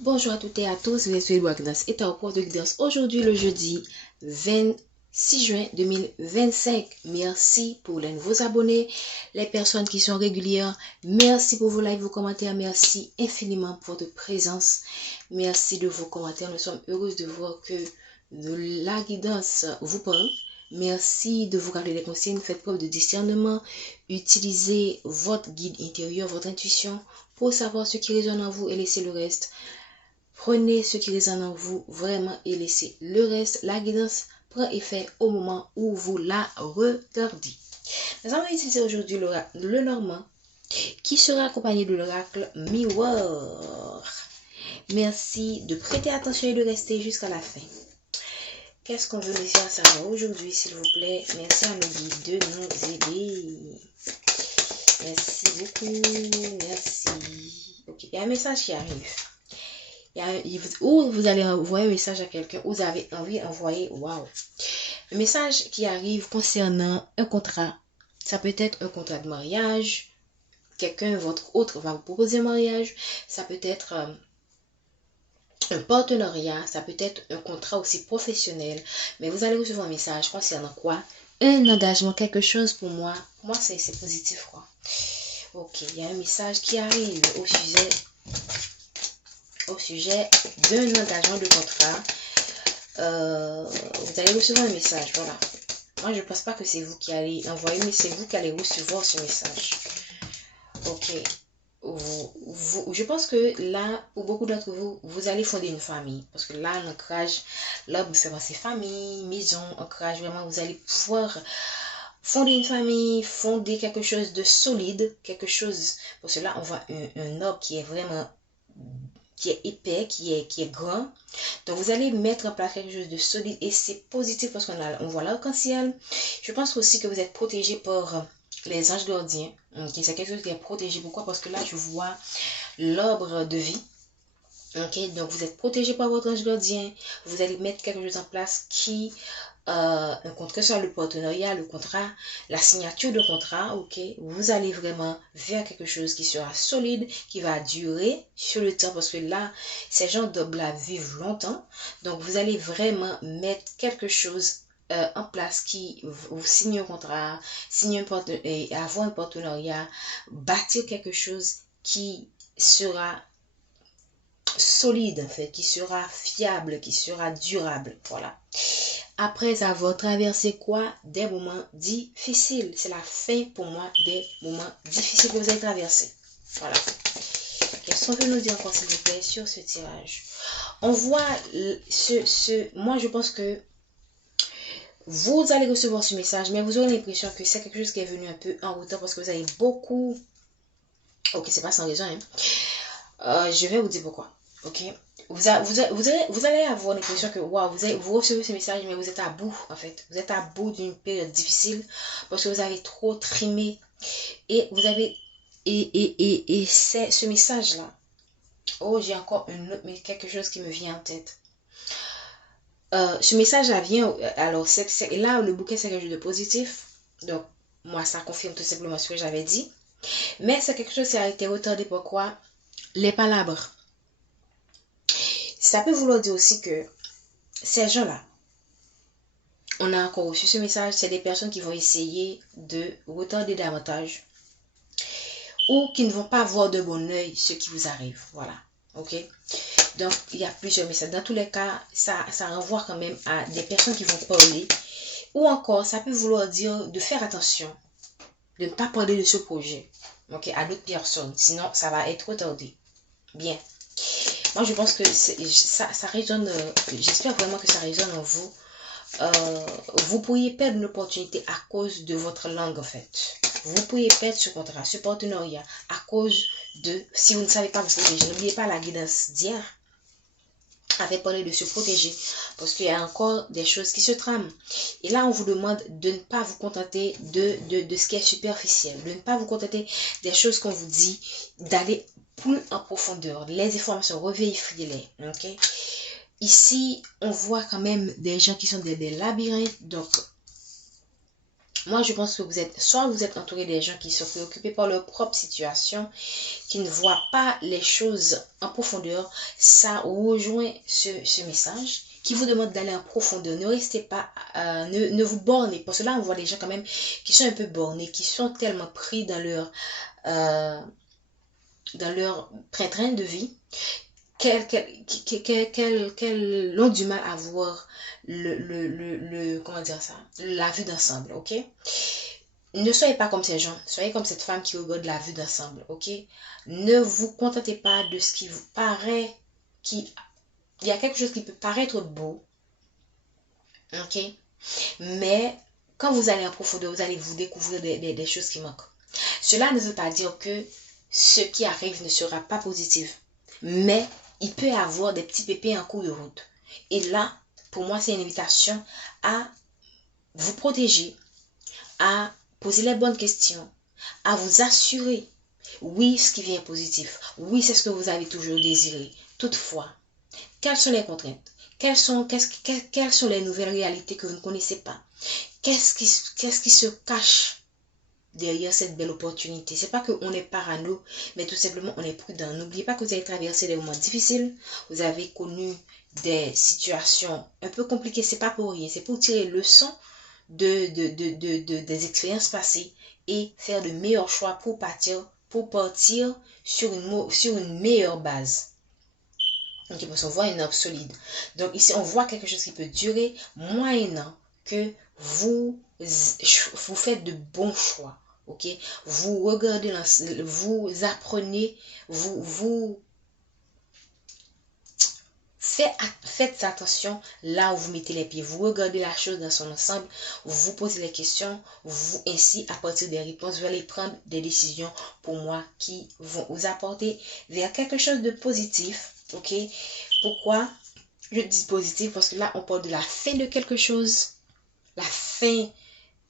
Bonjour à toutes et à tous, je suis Wagnas et au cours de guidance aujourd'hui le jeudi 26 juin 2025. Merci pour les nouveaux abonnés, les personnes qui sont régulières. Merci pour vos likes, vos commentaires. Merci infiniment pour votre présence. Merci de vos commentaires. Nous sommes heureux de voir que la guidance vous parle. Merci de vous garder les consignes. Faites preuve de discernement. Utilisez votre guide intérieur, votre intuition pour savoir ce qui résonne en vous et laissez le reste. Prenez ce qui résonne en vous vraiment et laissez le reste. La guidance prend effet au moment où vous la regardez. Nous allons utiliser aujourd'hui le normand qui sera accompagné de l'oracle Miroir. Merci de prêter attention et de rester jusqu'à la fin. Qu'est-ce qu'on veut nous faire savoir aujourd'hui, s'il vous plaît? Merci à nos guides de nous aider. Merci beaucoup. Merci. Ok, il y a un message qui arrive. Ou vous allez envoyer un message à quelqu'un, vous avez envie d'envoyer, waouh, un message qui arrive concernant un contrat. Ça peut être un contrat de mariage, quelqu'un, votre autre, va vous proposer un mariage. Ça peut être un partenariat, ça peut être un contrat aussi professionnel. Mais vous allez recevoir un message concernant quoi? Un engagement, quelque chose pour moi. Pour moi, c'est positif, quoi. Ok, il y a un message qui arrive au sujet d'un engagement de contrat. Vous allez recevoir un message, voilà. Moi, je ne pense pas que c'est vous qui allez envoyer, mais c'est vous qui allez recevoir ce message. Ok. Je pense que là, pour beaucoup d'entre vous, vous allez fonder une famille. Parce que là, l'ancrage, là, vous faites penser famille, maison, ancrage, vraiment, vous allez pouvoir fonder une famille, fonder quelque chose de solide, quelque chose. Parce que là, on voit un arbre qui est vraiment, qui est épais, qui est grand. Donc, vous allez mettre en place quelque chose de solide et c'est positif parce qu'on voit l'arc-en-ciel. Je pense aussi que vous êtes protégé par les anges gardiens. Okay, c'est quelque chose qui est protégé. Pourquoi? Parce que là, je vois l'arbre de vie. Ok, donc vous êtes protégé par votre ange gardien. Vous allez mettre quelque chose en place qui un contrat, que ce soit le partenariat, le contrat, la signature de contrat, ok, vous allez vraiment vers quelque chose qui sera solide, qui va durer sur le temps, parce que là, ces gens là vivent longtemps, donc vous allez vraiment mettre quelque chose en place qui vous signe un contrat, avoir un partenariat, bâtir quelque chose qui sera solide en fait, qui sera fiable, qui sera durable, voilà. Après avoir traversé quoi? Des moments difficiles. C'est la fin pour moi des moments difficiles que vous avez traversés. Voilà. Qu'est-ce qu'on peut nous dire encore s'il vous plaît sur ce tirage? On voit moi je pense que vous allez recevoir ce message, mais vous aurez l'impression que c'est quelque chose qui est venu un peu en retard parce que vous avez beaucoup... Ok, c'est pas sans raison, hein. Je vais vous dire pourquoi. Ok, vous allez avoir l'impression que wow, vous recevez ce message, mais vous êtes à bout en fait. Vous êtes à bout d'une période difficile parce que vous avez trop trimé et vous avez et c'est ce message là. Oh, j'ai encore une autre, mais quelque chose qui me vient en tête. Ce message là vient alors là le bouquet c'est quelque chose de positif. Donc moi ça confirme tout simplement ce que j'avais dit. Mais c'est quelque chose qui a été retardé. Pourquoi? Les palabres. Ça peut vouloir dire aussi que ces gens-là, on a encore reçu ce message, c'est des personnes qui vont essayer de retarder davantage ou qui ne vont pas voir de bon oeil ce qui vous arrive. Voilà. Ok? Donc, il y a plusieurs messages. Dans tous les cas, ça renvoie quand même à des personnes qui vont parler. Ou encore, ça peut vouloir dire de faire attention, de ne pas parler de ce projet, ok, à d'autres personnes. Sinon, ça va être retardé. Bien. Moi, je pense que ça résonne. J'espère vraiment que ça résonne en vous. Vous pourriez perdre une opportunité à cause de votre langue, en fait. Vous pourriez perdre ce contrat, ce partenariat, à cause de... Si vous ne savez pas vous protéger, n'oubliez pas la guidance d'hier avait parlé de se protéger parce qu'il y a encore des choses qui se trament. Et là, on vous demande de ne pas vous contenter de ce qui est superficiel, de ne pas vous contenter des choses qu'on vous dit, d'aller plus en profondeur. Les informations, revérifiez-les. Ok? Ici, on voit quand même des gens qui sont des labyrinthes. Donc, Moi, je pense que soit vous êtes entouré des gens qui sont préoccupés par leur propre situation, qui ne voient pas les choses en profondeur. Ça rejoint ce message qui vous demande d'aller en profondeur. Ne restez pas, ne vous bornez. Parce que là, on voit des gens quand même qui sont un peu bornés, qui sont tellement pris dans leur train de vie, qu'elles ont du mal à voir comment dire ça, la vue d'ensemble, ok? Ne soyez pas comme ces gens, soyez comme cette femme qui regarde la vue d'ensemble, ok? Ne vous contentez pas de ce qui vous paraît, il y a quelque chose qui peut paraître beau, ok? Mais quand vous allez en profondeur, vous allez vous découvrir des choses qui manquent. Cela ne veut pas dire que ce qui arrive ne sera pas positif, mais il peut y avoir des petits pépins en cours de route. Et là, pour moi, c'est une invitation à vous protéger, à poser les bonnes questions, à vous assurer, oui, ce qui vient est positif, oui, c'est ce que vous avez toujours désiré. Toutefois, quelles sont les contraintes? Quelles sont les nouvelles réalités que vous ne connaissez pas? Qu'est-ce qui se cache derrière cette belle opportunité? C'est pas qu'on est parano, mais tout simplement on est prudent. N'oubliez pas que vous avez traversé des moments difficiles, vous avez connu des situations un peu compliquées, c'est pas pour rien, c'est pour tirer leçon des expériences passées et faire de meilleurs choix pour partir sur une meilleure base. Ok, parce qu'on voit une arbre solide. Donc ici, on voit quelque chose qui peut durer moyennant que vous faites de bons choix. Ok, vous regardez, vous apprenez, vous faites attention là où vous mettez les pieds. Vous regardez la chose dans son ensemble, vous posez les questions, ainsi, à partir des réponses, vous allez prendre des décisions pour moi qui vont vous apporter vers quelque chose de positif. Ok, pourquoi je dis positif? Parce que là, on parle de la fin de quelque chose, la fin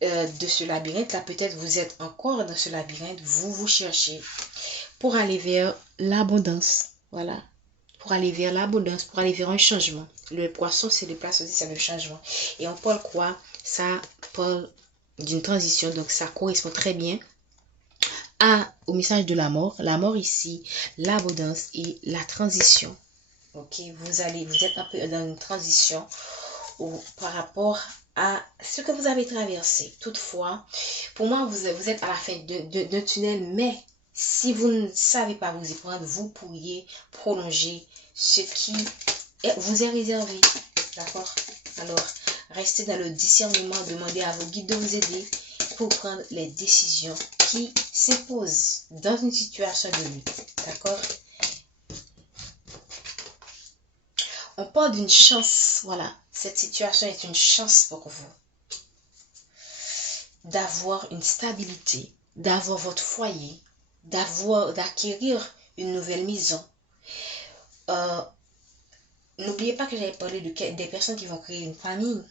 de ce labyrinthe. Là, peut-être vous êtes encore dans ce labyrinthe, vous cherchez pour aller vers l'abondance. Voilà. Pour aller vers l'abondance, pour aller vers un changement. Le poisson, c'est le place aussi, c'est le changement. Et on parle quoi? Ça parle d'une transition, donc ça correspond très bien au message de la mort. La mort ici, l'abondance et la transition. Ok, vous êtes un peu dans une transition par rapport à ce que vous avez traversé. Toutefois, pour moi, vous êtes à la fin d'un tunnel, mais si vous ne savez pas vous y prendre, vous pourriez prolonger ce qui vous est réservé. D'accord? Alors, restez dans le discernement, demandez à vos guides de vous aider pour prendre les décisions qui s'imposent dans une situation de lutte. D'accord? On parle d'une chance. Voilà, cette situation est une chance pour vous d'avoir une stabilité, d'avoir votre foyer, d'acquérir une nouvelle maison. N'oubliez pas que j'avais parlé des personnes qui vont créer une famille.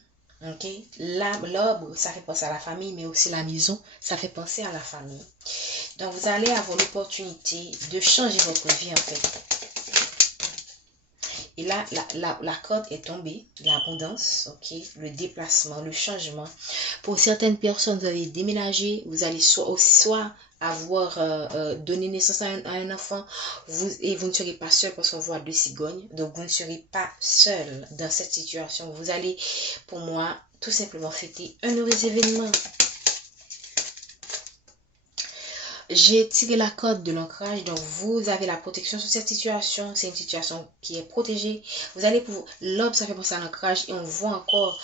Ok, l'arbre, ça fait penser à la famille, mais aussi la maison, ça fait penser à la famille. Donc, vous allez avoir l'opportunité de changer votre vie, en fait. Et là, la corde est tombée, l'abondance, ok, le déplacement, le changement. Pour certaines personnes, vous allez déménager, vous allez soit avoir donné naissance à un enfant, et vous ne serez pas seul parce qu'on voit 2 cigognes, donc vous ne serez pas seul dans cette situation. Vous allez, pour moi, tout simplement fêter un heureux événement. J'ai tiré la corde de l'ancrage, donc vous avez la protection sur cette situation. C'est une situation qui est protégée. Vous allez pour l'orbe, ça fait penser à l'ancrage et on voit encore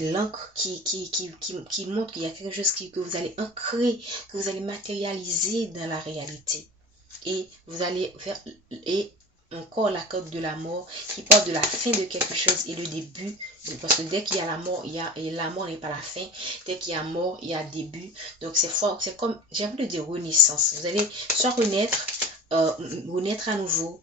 l'encre qui montre qu'il y a quelque chose que vous allez ancrer, que vous allez matérialiser dans la réalité. Et vous allez faire encore la corde de la mort qui parle de la fin de quelque chose et le début, parce que dès qu'il y a la mort, et la mort n'est pas la fin. Dès qu'il y a mort, il y a début. Donc c'est fort, c'est comme, j'ai envie de dire renaissance. Vous allez soit renaître à nouveau.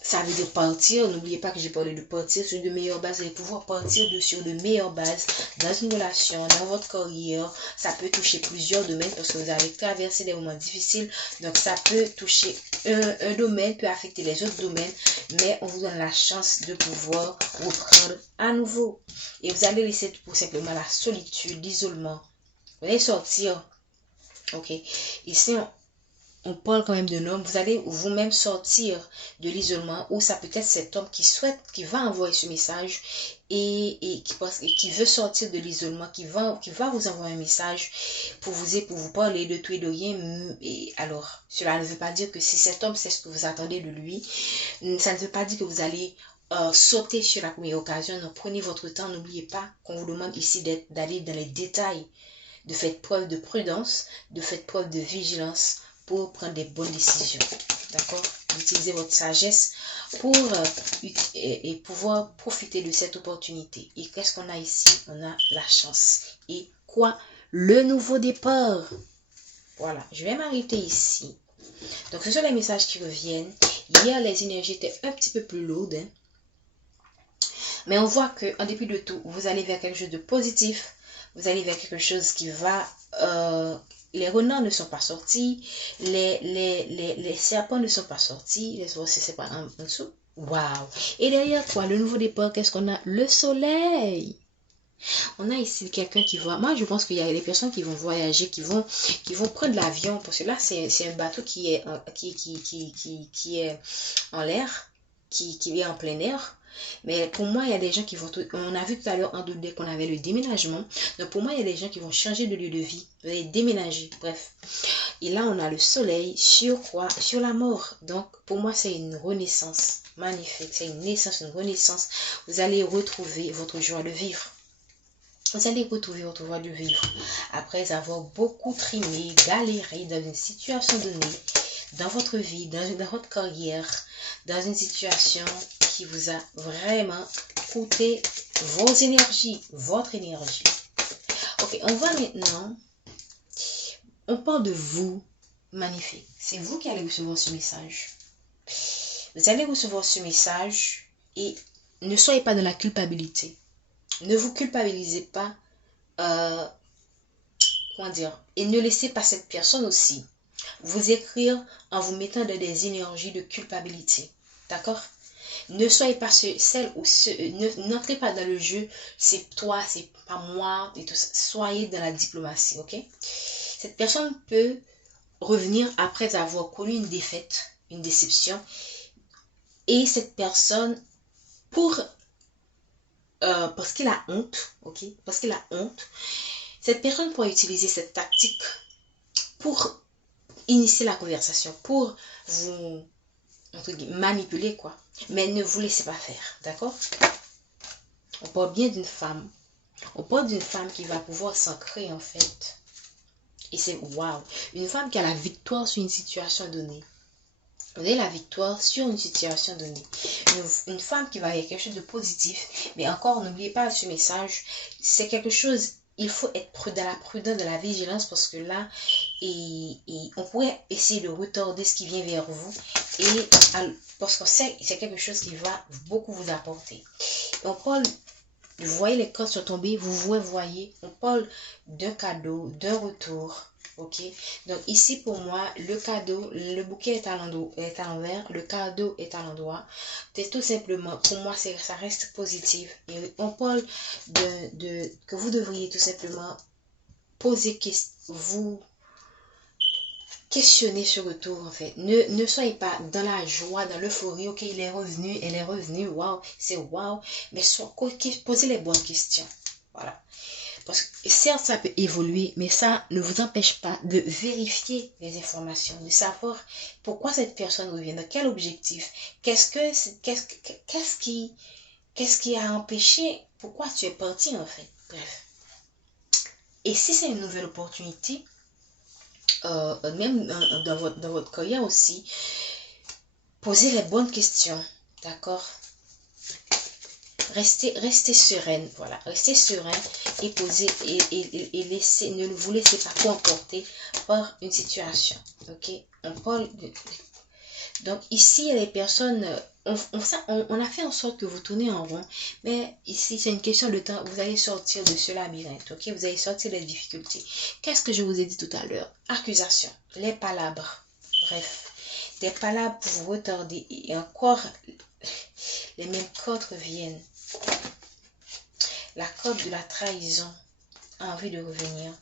Ça veut dire partir. N'oubliez pas que j'ai parlé de partir sur de meilleures bases. Vous allez pouvoir partir sur de meilleures bases dans une relation, dans votre carrière. Ça peut toucher plusieurs domaines parce que vous avez traversé des moments difficiles. Donc ça peut toucher un domaine, peut affecter les autres domaines. mais on vous donne la chance de pouvoir reprendre à nouveau. Et vous allez laisser tout simplement la solitude, l'isolement. Vous allez sortir, ok. Ici, on parle quand même d'un homme. Vous allez vous-même sortir de l'isolement, ou ça peut être cet homme qui va envoyer ce message et qui veut sortir de l'isolement, qui va vous envoyer un message pour vous parler de tout et de rien. Et alors, cela ne veut pas dire que si cet homme c'est ce que vous attendez de lui, ça ne veut pas dire que vous allez sauter sur la première occasion. Donc, prenez votre temps. N'oubliez pas qu'on vous demande ici d'aller dans les détails, de faire preuve de prudence, de faire preuve de vigilance pour prendre des bonnes décisions. D'accord? Utilisez votre sagesse pour et pouvoir profiter de cette opportunité. Et qu'est-ce qu'on a ici? On a la chance. Et quoi? Le nouveau départ. Voilà, je vais m'arrêter ici. Donc, ce sont les messages qui reviennent. Hier, les énergies étaient un petit peu plus lourdes. Hein? Mais on voit qu'en dépit de tout, vous allez vers quelque chose de positif. Vous allez vers quelque chose qui va... les renards ne sont pas sortis. Les serpents ne sont pas sortis. Les oiseaux, c'est pas en dessous. Waouh! Et derrière toi, le nouveau départ, qu'est-ce qu'on a? Le soleil! On a ici quelqu'un qui va... Moi, je pense qu'il y a des personnes qui vont voyager, qui vont prendre l'avion. Parce que là, c'est un bateau qui est en l'air, qui est en plein air. Mais pour moi, il y a des gens qui vont... On a vu tout à l'heure en dès qu'on avait le déménagement. Donc pour moi, il y a des gens qui vont changer de lieu de vie. Vous allez déménager, bref. Et là, on a le soleil sur quoi? Sur la mort. Donc pour moi, c'est une renaissance. Magnifique. C'est une naissance, une renaissance. Vous allez retrouver votre joie de vivre. Vous allez retrouver votre joie de vivre. Après avoir beaucoup trimé, galéré dans une situation donnée, dans votre vie, dans votre carrière, dans une situation qui vous a vraiment coûté vos énergies, votre énergie. Ok, on va maintenant, on parle de vous, magnifique. C'est vous qui allez recevoir ce message. Vous allez recevoir ce message et ne soyez pas dans la culpabilité. Ne vous culpabilisez pas, comment dire, et ne laissez pas cette personne aussi vous écrire en vous mettant dans des énergies de culpabilité. D'accord? Ne soyez pas celle ou n'entrez pas dans le jeu, c'est toi, c'est pas moi, et tout ça. Soyez dans la diplomatie, ok? Cette personne peut revenir après avoir connu une défaite, une déception, et cette personne, parce qu'il a honte, ok? Parce qu'il a honte, cette personne pourrait utiliser cette tactique pour initier la conversation, pour vous manipuler, quoi. Mais ne vous laissez pas faire, d'accord? On parle bien d'une femme. On parle d'une femme qui va pouvoir s'ancrer, en fait. Et c'est waouh! Une femme qui a la victoire sur une situation donnée. Vous avez la victoire sur une situation donnée. Une femme qui va avoir quelque chose de positif. Mais encore, n'oubliez pas ce message. C'est quelque chose, il faut être prudent de la vigilance parce que là, on pourrait essayer de retarder ce qui vient vers vous. Parce que c'est quelque chose qui va beaucoup vous apporter. On parle, vous voyez les cartes sont tombées, vous voyez, on parle d'un cadeau, d'un retour. Ok, donc ici pour moi, le cadeau, le bouquet est à l'envers, le cadeau est à l'endroit. C'est tout simplement, pour moi, ça reste positif. Et on parle que vous devriez tout simplement vous questionner ce retour en fait. Ne soyez pas dans la joie, dans l'euphorie. Ok, il est revenu, elle est revenue, waouh, c'est waouh. Mais posez les bonnes questions. Voilà. Parce que certes, ça peut évoluer, mais ça ne vous empêche pas de vérifier les informations, de savoir pourquoi cette personne revient, dans quel objectif, qu'est-ce qui a empêché, pourquoi tu es parti en fait. Bref. Et si c'est une nouvelle opportunité, même dans votre carrière aussi, posez les bonnes questions, d'accord? Restez sereine, voilà, restez sereine et posez et laissez, ne vous laissez pas comporter par une situation, ok? On parle donc ici, il y a des personnes, on a fait en sorte que vous tournez en rond, mais ici, c'est une question de temps, vous allez sortir de ce labyrinthe, ok? Vous allez sortir des difficultés. Qu'est-ce que je vous ai dit tout à l'heure? Accusation, les palabres, bref, des palabres pour vous retarder et encore les mêmes codes reviennent. La code de la trahison a envie de revenir.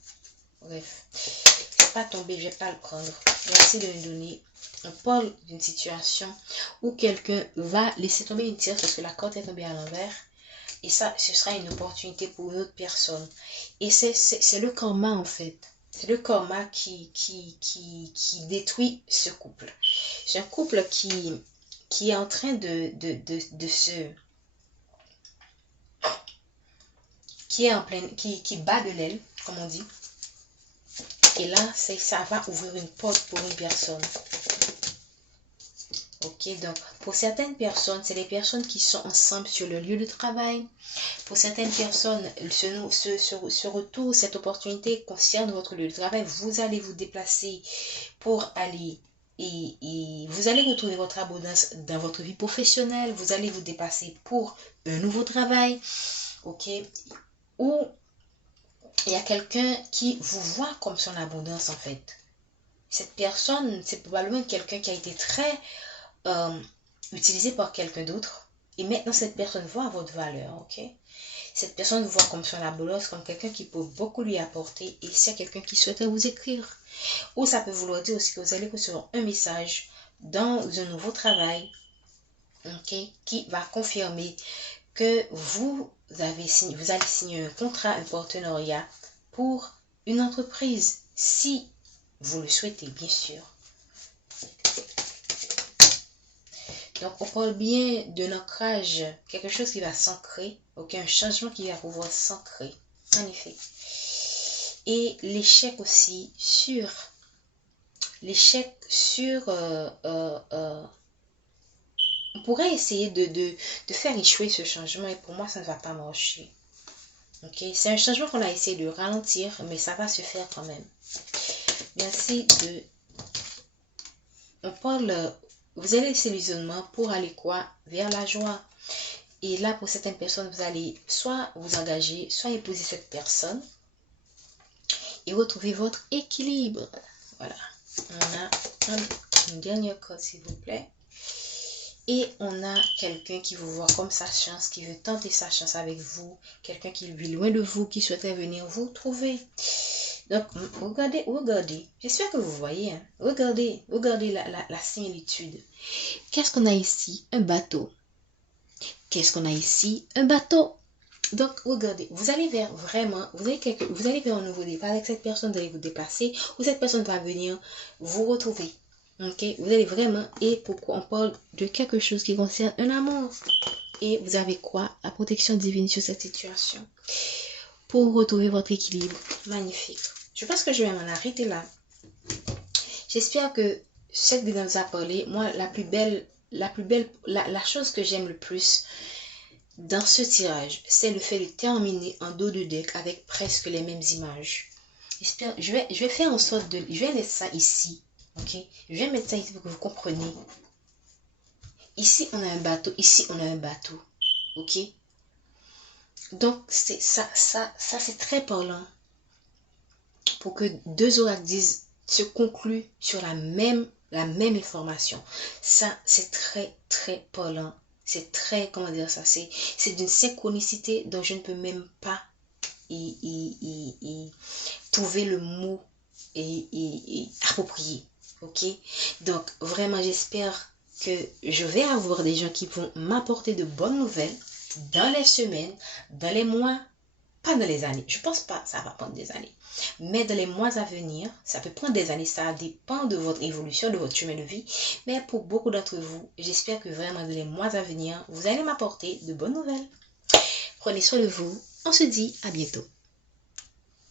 Bref, c'est pas tombé, je vais pas le prendre. Merci de me donner. On parle d'une situation où quelqu'un va laisser tomber une tierce parce que la corde est tombée à l'envers. Et ça, ce sera une opportunité pour une autre personne. Et c'est le karma en fait. C'est le karma qui détruit ce couple. C'est un couple qui est en train de se... qui est en pleine... qui bat de l'aile, comme on dit. Et là, ça va ouvrir une porte pour une personne. Ok, donc pour certaines personnes, c'est les personnes qui sont ensemble sur le lieu de travail. Pour certaines personnes, ce retour, cette opportunité concerne votre lieu de travail. Vous allez vous déplacer pour aller et vous allez retrouver votre abondance dans votre vie professionnelle. Vous allez vous déplacer pour un nouveau travail. Ok, ou il y a quelqu'un qui vous voit comme son abondance en fait. Cette personne, c'est probablement quelqu'un qui a été très utilisé par quelqu'un d'autre. Et maintenant, cette personne voit votre valeur, ok? Cette personne vous voit comme son abondance, comme quelqu'un qui peut beaucoup lui apporter. Et c'est quelqu'un qui souhaiterait vous écrire. Ou ça peut vouloir dire aussi que vous allez recevoir un message dans un nouveau travail, ok? Qui va confirmer que vous allez signer un contrat, un partenariat pour une entreprise, si vous le souhaitez, bien sûr. Donc, on parle bien d'un ancrage, quelque chose qui va s'ancrer, ok, un changement qui va pouvoir s'ancrer. Magnifique. Et l'échec aussi sur... L'échec sur... on pourrait essayer de faire échouer ce changement et pour moi, ça ne va pas marcher. Ok, c'est un changement qu'on a essayé de ralentir, mais ça va se faire quand même. Merci de... On parle... Vous allez laisser l'isolement pour aller quoi? Vers la joie. Et là, pour certaines personnes, vous allez soit vous engager, soit épouser cette personne et retrouver votre équilibre. Voilà. On a une dernière corde, s'il vous plaît. Et on a quelqu'un qui vous voit comme sa chance, qui veut tenter sa chance avec vous. Quelqu'un qui vit loin de vous, qui souhaiterait venir vous trouver. Donc, regardez. J'espère que vous voyez. Hein. Regardez la similitude. Qu'est-ce qu'on a ici? Un bateau. Qu'est-ce qu'on a ici? Un bateau. Donc, regardez. Vous allez vers vraiment, vous allez vers un nouveau départ avec cette personne, vous allez vous déplacer, ou cette personne va venir vous retrouver. Ok? Vous allez vraiment, et pourquoi on parle de quelque chose qui concerne un amour. Et vous avez quoi? La protection divine sur cette situation. Pour retrouver votre équilibre. Magnifique. Je pense que je vais m'en arrêter là. J'espère que cette vidéo nous a parlé. Moi, la chose que j'aime le plus dans ce tirage, c'est le fait de terminer en dos de deck avec presque les mêmes images. J'espère, je vais faire en sorte de... Je vais mettre ça ici. Ok? Je vais mettre ça ici pour que vous compreniez. Ici, on a un bateau. Ici, on a un bateau. Ok? Donc, c'est ça c'est très parlant. Pour que deux oracles se concluent sur la même information. Ça, c'est très parlant. C'est très, comment dire ça, c'est d'une synchronicité dont je ne peux même pas trouver le mot approprié. Ok? Donc, vraiment, j'espère que je vais avoir des gens qui vont m'apporter de bonnes nouvelles dans les semaines, dans les mois, pas dans les années. Je pense pas que ça va prendre des années. Mais dans les mois à venir, ça peut prendre des années. Ça dépend de votre évolution, de votre chemin de vie. Mais pour beaucoup d'entre vous, j'espère que vraiment dans les mois à venir, vous allez m'apporter de bonnes nouvelles. Prenez soin de vous. On se dit à bientôt.